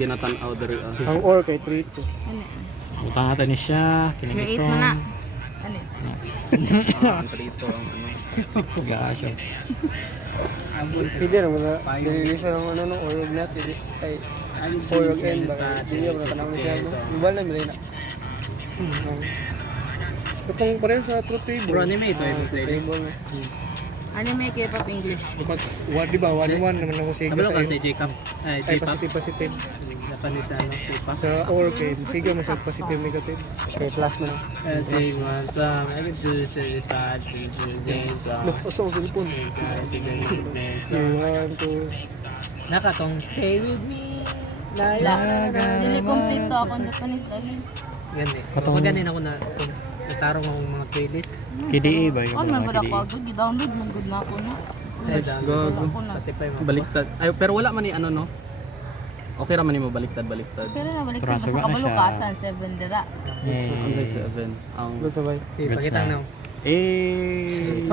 di natanaw diri. Ang or kay 3-2. Ano? Utang natin ni siya. Create Kinigito. mo na. Ano? Ang dito ang ano. Gacho. Pwede na wala. Dililisa ng ano nung orog natin. Ay, orog end ba? Hindi mo natanong siya. Ibal na nila. Itong pareho sa truth table. Bro, anime ito, Table na. Anime, K-pop, English. Di ba? 1-1 naman ako siga Kabalo sa ka end. sa J-Cam. Ay, Ay, J-Pop. positive. Japanese ano, J-Pop. Sa or kay siga mo sa positive negative. Kay plus mo na. Say one song, I can do it to the side, to the dance song. Usa ko cellphone. One, two. Nakatong stay with me. Wala. Dili kompleto ako ng Japanese lagi. Gani. Katong- Kapag ganin ako na natarong akong mga playlist. KDA ba yung Oh, man mga gud ako KDA? agad, gi-download man gud na ako na. Ay, Download ako na. Spotify mo. Baliktad. Ay, pero wala man ni ano no. Okay ra man nimo baliktad. Pero nabalik Pero ko sa sagot na siya. kabalukasan 7 dira. Ang 7 ang Sabay. Sige, Goods pakita na. na. eh